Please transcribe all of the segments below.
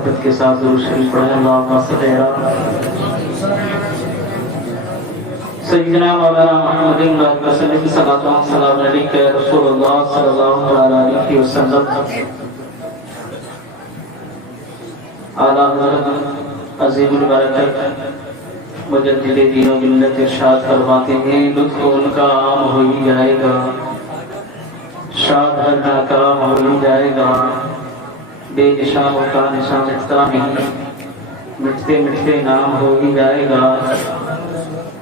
محبت کے ساتھ ضرور شریف پڑھیں اللہم صلی علی سیدنا مولانا محمد وسلم صلاۃ و سلام علیک یا رسول اللہ صلی اللہ علیہ وسلم۔ اعلیٰ حضرت عظیم البرکت مجدد دین و ملت ارشاد فرماتے ہیں لطف ان کا عام ہو ہی جائے گا، شاد ہر ناکام ہو ہی جائے گا، بے نشانوں کا نشان مٹتا نہیں، مٹتے مٹتے نام ہو ہی جائے گا۔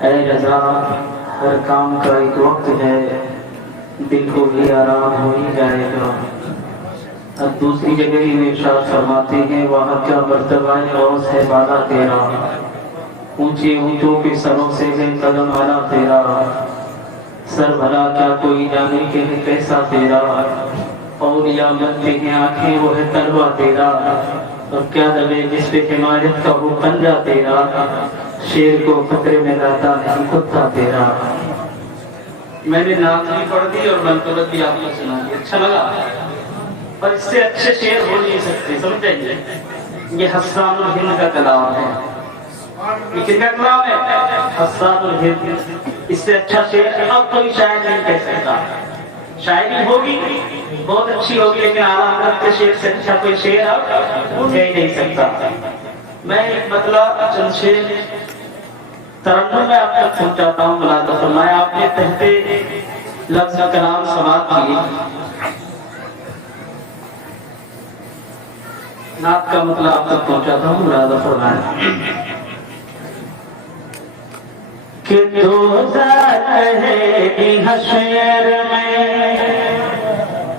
اے رضا ہر کام کا ایک وقت ہے، دل کو بھی آرام ہو ہی جائے گا۔ اب دوسری جگہ ہی ارشاد فرماتے ہیں وہاں کیا مرتبہ روز ہے بالا تیرا، اونچے اونچوں کے سروں سے ہے قدم والا تیرا، سر بھلا کیا کوئی جانے کے ہے کیسا تیرا، اولیاء بنتے ہیں آنکھیں وہ ہے تلوہ تیرا، اور کیا دبے جس پہ حمایت کا وہ پنجہ تیرا، شیر کو خطرے میں لاتا نہیں کتا تیرا۔ میں نے نعت بھی پڑھ دی اور منقبت بھی آپ کو سنا دی، اچھا لگا؟ اور اس سے اچھے شعر ہو نہیں سکتے، سمجھیں؟ یہ حسان الہند کا کلام ہے، یہ کن کا کلام ہے؟ حسان الہند۔ اس سے اچھا شعر اب کوئی شاعر نہیں کہہ سکتا، شاعری ہوگی بہت اچھی ہوگی لیکن اعلیٰ حضرت کے شعر سے اچھا کوئی شعر اب کہہ نہیں سکتا۔ میں ایک مطلب چند شعر ترنم میں آپ تک پہنچاتا ہوں، ملاحظہ فرمائے آپ نے پہلے لفظ کا کلام سماعت کی، نعت کا مطلب آپ تک پہنچاتا ہوں، ملاحظہ فرمائے کہ دوزخ ہے کہ حشر میں،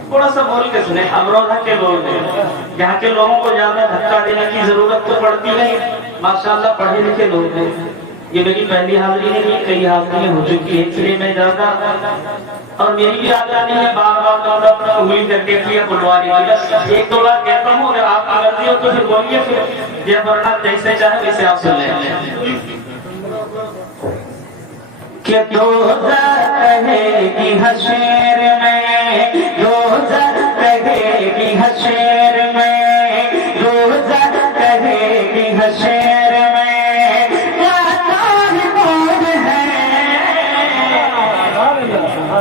تھوڑا سا بول کے سنیں، امروہہ کے لوگ ہیں، یہاں کے لوگوں کو زیادہ دھکا دینے کی ضرورت تو پڑتی نہیں، ماشاءاللہ پڑھے لکھے لوگ ہیں۔ یہ میری پہلی حاضری نہیں، کئی حاضریاں ہو چکی ہیں، اس لیے میں زیادہ اور میری بھی عادت نہیں ہے بار بار اپنا انگلی کر کے کیا بلوانے کی، بس ایک دو بار کہتا ہوں، اگر آپ کی غلطی ہو تو پھر بولیے، پھر یہ ورنہ جیسے چاہے ویسے آپ سن لیں۔ کہ دوزخ ہے کہ حشر میں، دوزخ ہے کہ حشر میں، دوزخ ہے کہ حشر میں،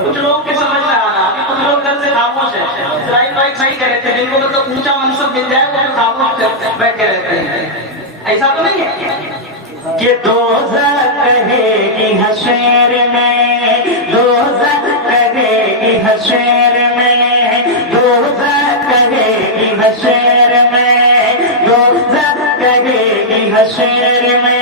کچھ لوگ کے سمجھ میں آنا، کچھ لوگ گھر سے خاموش ہیں، اسرائیل بھائی صحیح کہہ رہے تھے، جن کو مطلب اونچا منصب مل جائے وہ خاموش بیٹھ کے رہتے ہیں، ایسا تو نہیں ہے کہ دوزخ ہے کہ حشر میں، دوزخ ہے کہ حشر میں، دوزخ ہے کہ حشر میں، دوزخ ہے کہ حشر میں،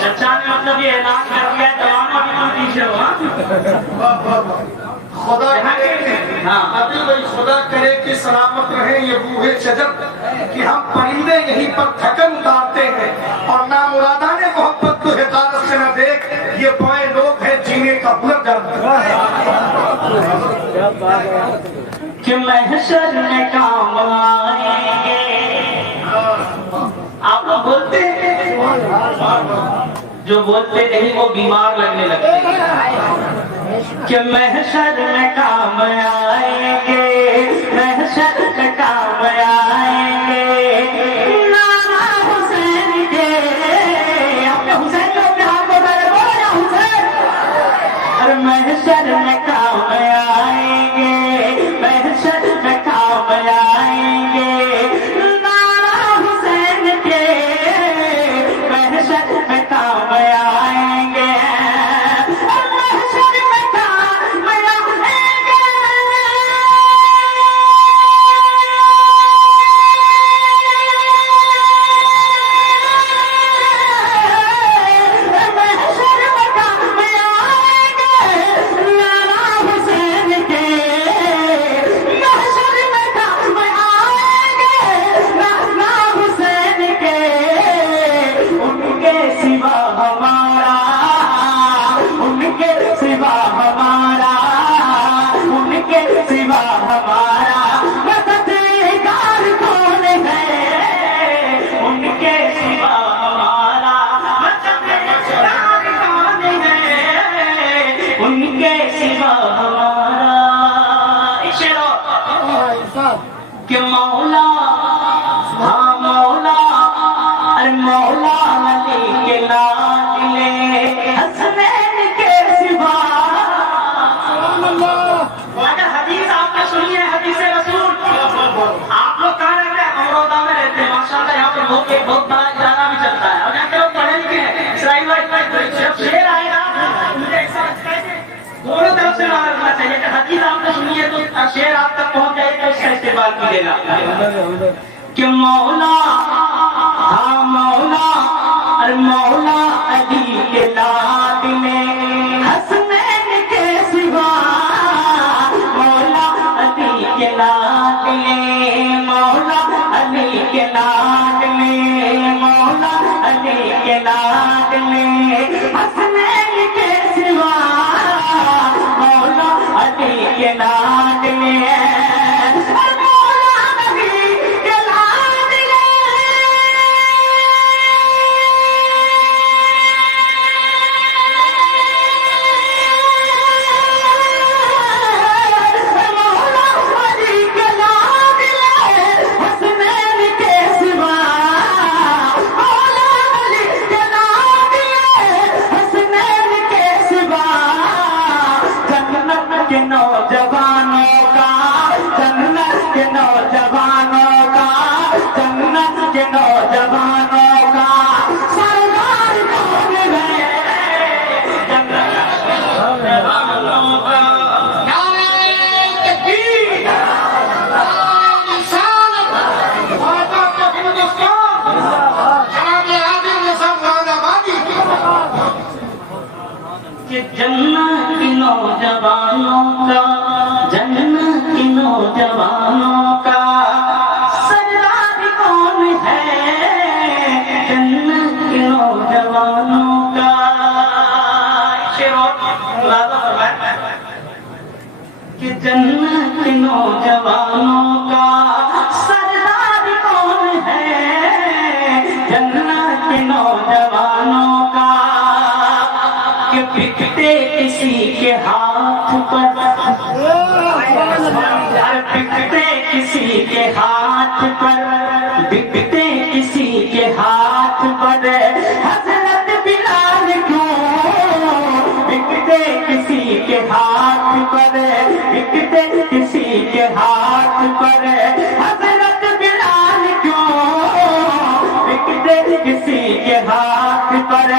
چچا نے مطلب یہ اعلان کر دیا ہے جوانوں ابھی تم پیچھے ہو خدا کرے ابھی بھائی خدا کرے کہ سلامت رہے یہ بوہے شجر کہ ہم پرندے یہیں پر تھکن اتارتے ہیں اور نامرادان محبت تو حقارت سے نہ دیکھ یہ پائے لوگ ہیں جینے کا ہنر جانتے کہ محشر میں کام آئیں گے آپ لوگ بولتے ہیں جو بولتے نہیں وہ بیمار لگنے لگتے ہیں کہ محشر میں کام آئیں گے محشر میں کام آئیں گے نانا حسین کے اپنے حسین کو اپنے ہاتھ میں ڈالے بولا حسین اور محشر میں کام آئیں گے محشر میں کام آئیں گے نانا حسین کے محشر میں کام آئیں گے کہ مولا ہاں مولا ارے مولا علی کے لاڈلے حسنین کے سوا اگر حدیث آپ نے سنی ہے حدیث رسول آپ لوگ کہاں رہتے ہیں امروزہ میں رہتے ہیں ماشاءاللہ یہاں پر بہت بڑا ادارہ بھی چلتا ہے اور یہاں کے لوگ پڑھے لکھے ہیں اسرائیل بھائی جب شیر آئے گا مجھے ایسا لگتا ہے دونوں طرف سے مارنا چاہیے کہ حدیث آپ نے سنی ہے تو شیر آپ تک پہنچ جائے تو اس کا استعمال کیجیے گا کہ مولا ہاں مولا اور مولا علی کے لاد میں حسنین کے سوا مولا علی کے لاد میں مولا علی کے لاد میں مولا علی کے لاد میں حسنین کے سوا مولا علی کے لاد میں جنت کی نوجوانوں کا جنت کی نوجوانوں کا سردار کون ہے جنت کی نوجوانوں کا کہ جنت کے نوجوانوں کا سردار کون ہے جنت کے نوجوانوں کا کہ بکتے کسی کے ہاتھ پر بکتے کسی کے ہاتھ پر بکتے کسی کے ہاتھ پر حضرت بلال کیوں بکتے کسی کے ہاتھ پر بکتے کسی کے ہاتھ پر حضرت بلال کیوں بکتے کسی کے ہاتھ پر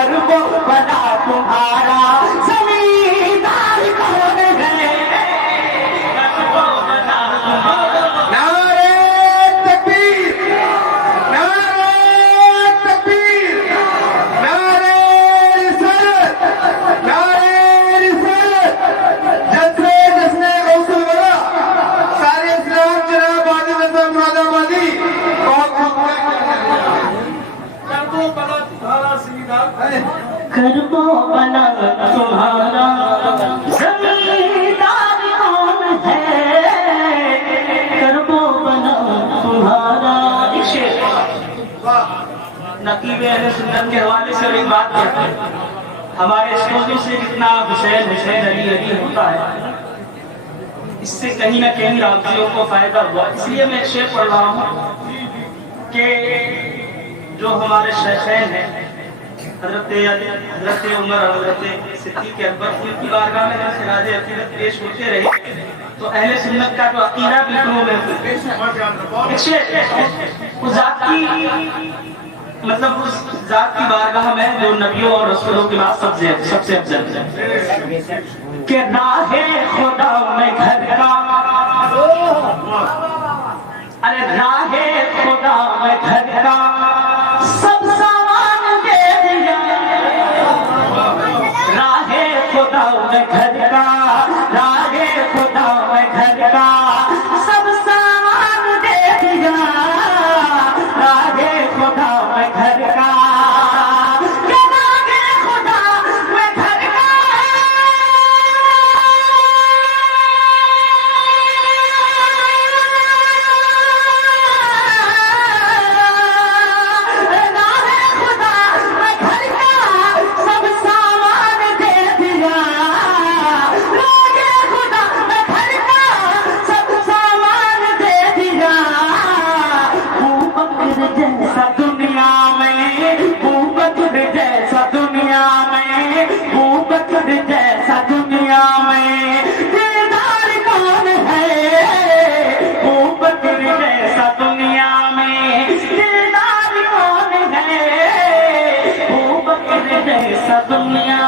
گھر کو بنا تمہارا زمیندار کون ہے؟ گھر کو بنا تمہارا نعرہ تکبیر، نعرہ تکبیر، نعرہ رسالت، نعرہ رسالت، جلسے جشن غوث الورا سارے اسلام جناب عادل نظر مراد آبادی بہت کربو بنا تمہارا زمیندار کون ہے؟ کربو بنا تمہارا ایک شعر نقیب اہل سنت کے حوالے سے ایک بات کہتے ہیں، ہمارے اسٹوڈیو سے جتنا حسین حسین علی علی ہوتا ہے اس سے کہیں نہ کہیں راویوں کو فائدہ ہوا، اس لیے میں ایک شعر پڑھ رہا ہوں کہ جو ہمارے شیخین ہیں حضرت علی، حضرت عمر اور حضرت صدیق اکبر، ان کی بارگاہ میں جب خراج عقیدت پیش ہوتے رہے تو اہل سنت کا جو عقیدہ بالکل وہ محفوظ ہے۔ اس ذات کی مطلب اس ذات کی بارگاہ میں جو نبیوں اور رسولوں کے بعد سب سے افضل ہے کہ راہ خدا میں گھر کا، ارے راہ خدا میں گھر کا سب سامان دے دیا، راہ خدا میں گھر کا، راہ خدا میں گھر کا سب سامان دے دیا، راہ خدا میں گھر کا، کہ راہ خدا میں گھر کا سب سامان دے دیا، خدا میں گھر کا سب سامان دے دیا، بکر جیسا دنیا میں، بکر جیسا دنیا میں، بکر جیسا دنیا میں دیدار کون ہے؟ بکر جیسا دنیا میں دیدار کون ہے؟ بکر جیسا دنیا